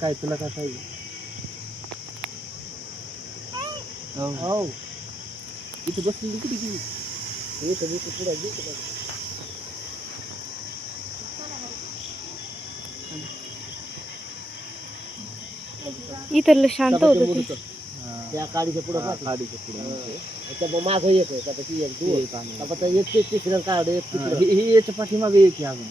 काय तुला काय पाहिजे? हो इथे बसली कुठे गेली? पुढे इथलं शांत होतं ते. त्या काडीच्या पुढे काडीच्या पुढे त्या मागं एक आहे आता ती एक दोन आता एक ते तिसऱ्या काढ एक ही याच्या पाठीमागे एक आहे अजून.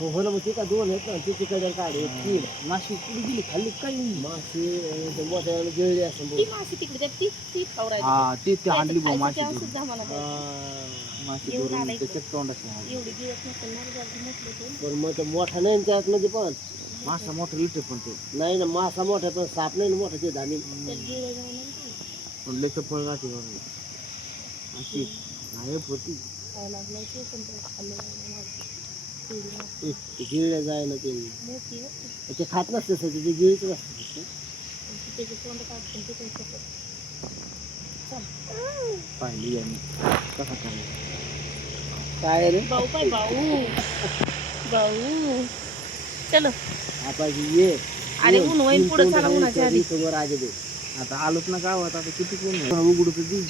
हो हो ना मग ते का दोन आहेत ना तिथे कडे काढ एक तीन माशी पुढे गेली खाली काही माशी मोठ्या गिळली असं ती माशी तिकडे ती ती खावरायची. हा ते हाडली बा माशी त्यावर सुद्धा मला माशी येऊन धरून आला इकडे. त्याच्यात तोंडाशी एवढी गिळत नसेल ना जरा म्हटलं ते. पण मग मोठा नाही त्यात मध्ये पण मासा मोठा लिटर पण तो नाही ना मासा मोठा पण साप नाही ना मोठा ते धामी गिळ जाऊन पण लय चपळ राहते बघा अशी नाही होती खायला लागलं ते पण ते खाल्लं जायला गिळल्या जायला ते मोठी होती. ते खात नसते सर ते गिळच असते त्याचे तोंड काढून ते पण खातात. पाहिली यांनी कसा करायचा काय रे भाऊ पाय भाऊ भाऊ चलो आपण ये अरे ऊन होईन पुढे चला उन्हाच्या आधी. समोर आजे दे आता आलोच ना गावात आता किती कोण उघडत ती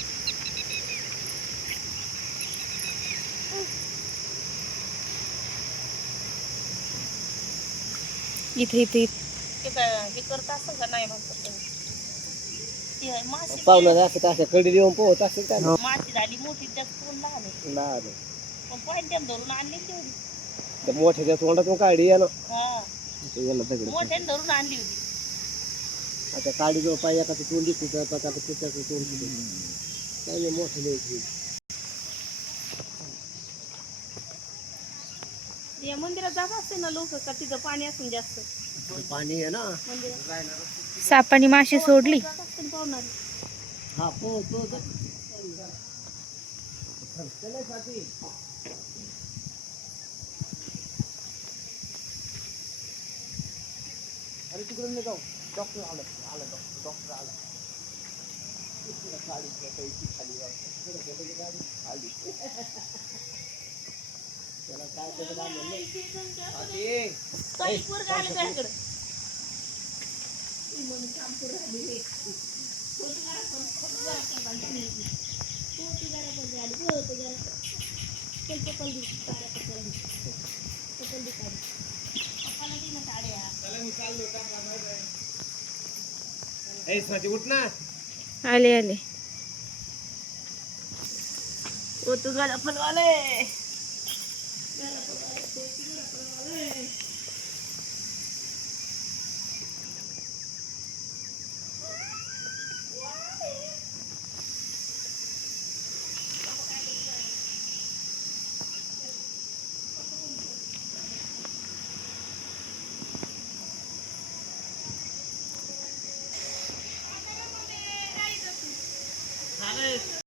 इथे इथे हे करत असं का नाही म्हणतात माशी पावलं असं कसं कडे येऊन पोहत असेल काय माशी झाली मोठी त्यात कोण लहान आहे. लहान पण पॉईंट धरून आणली तेवढी त्या मोठ्याच्या तोंडातून काढी या ना हा याला दगड मोठ्याने धरून आणली होती. आता काडी जो पाय एका तोंड दिसत आता त्याचं तोंड काय नाही मोठं नाही या मंदिरात जात असते ना लोक का तिथं पाणी असून जास्त पाणी आहे ना सापानी माशी सोडली पावणारी हा तो अरे तिकडून नाही जाऊ डॉक्टर आला डॉक्टर आला त्याला काय उठ ना आले आले ओ तू गाडा फलवाले